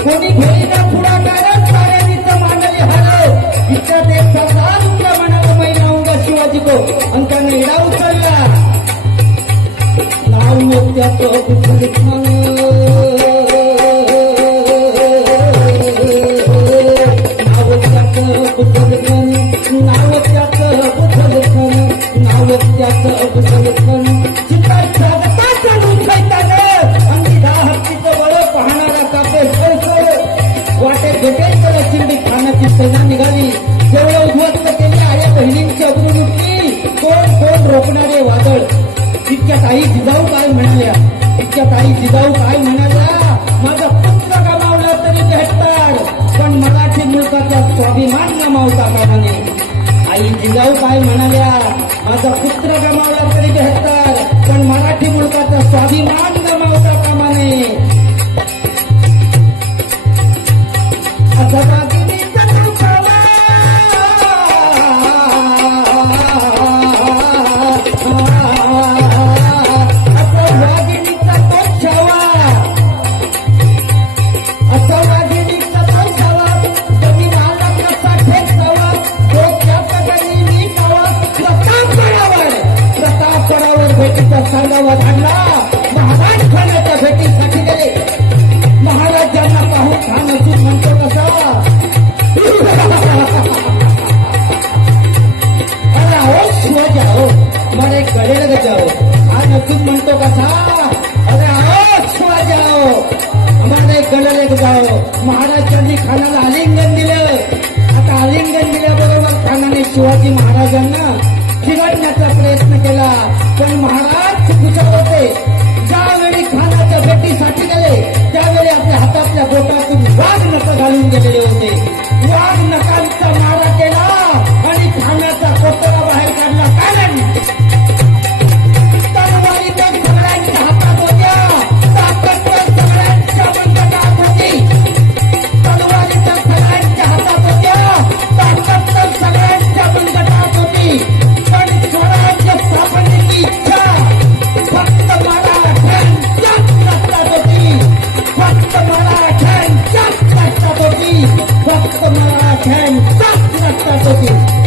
कोणी घेईना पुढाकार साऱ्यांनीच मांडले हार इच्छात एक सरदार उतरा म्हणाला महिला शिवाजी को आणि त्याने इडा उचलला नाव मोत्याचं पुस्तक सेना निघाली जेवढं उद्ध्वस्त केली आया बहिणींची अग्निवृत्ती कोण कोण रोखणारे वादळ इतक्यात आई जिजाऊ काय म्हणाल्या माझा पुत्र गमावला तरी बेहत्तर पण मराठी मुलकाचा स्वाभिमान गमावता कामा नये आई जिजाऊ काय म्हणाल्या माझा पुत्र गमावला तरी बेहत्तर पण मराठी मुलकाचा स्वाभिमान गमावता कामा नये असं सांगावा धाडला महाराज खाण्याच्या भेटीसाठी गेले महाराजांना पाहून खान असून म्हणतो कसा अरे आओ शिवाजी आओ मारे गडेल जाओ खान असून म्हणतो कसा अरे आओ शिवाजी आओ हमारे गडेल जाओ महाराजांनी खानाला आलिंगन दिलं आता आलिंगन दिल्याबरोबर खानाने शिवाजी महाराजांना चिरडण्याचा प्रयत्न केला पण महाराज चुकीचे होते ज्यावेळी खानाच्या भेटीसाठी गेले त्यावेळी आपल्या हातातल्या बोटातून वाघ नख घालून गेलेले होते वाघ नखांचा मारा केला आणि खानाचा कोटरा बाहेर काढला कारण तलवारी तर सगळ्यांच्या हातात होत्या ताकद तर सगळ्यांच्या बंधनात होती तलवारी तर सगळ्यांच्या हातात होत्या ताकद तर सगळ्यांच्या बंधनात होती पण स्वराज्य स्थापनेची इच्छा फक्त मराठ्यांच्याच रक्तात होती फक्त मराठ्यांच्याच रक्तात होती फक्त मराठ्यांच्याच रक्तात होती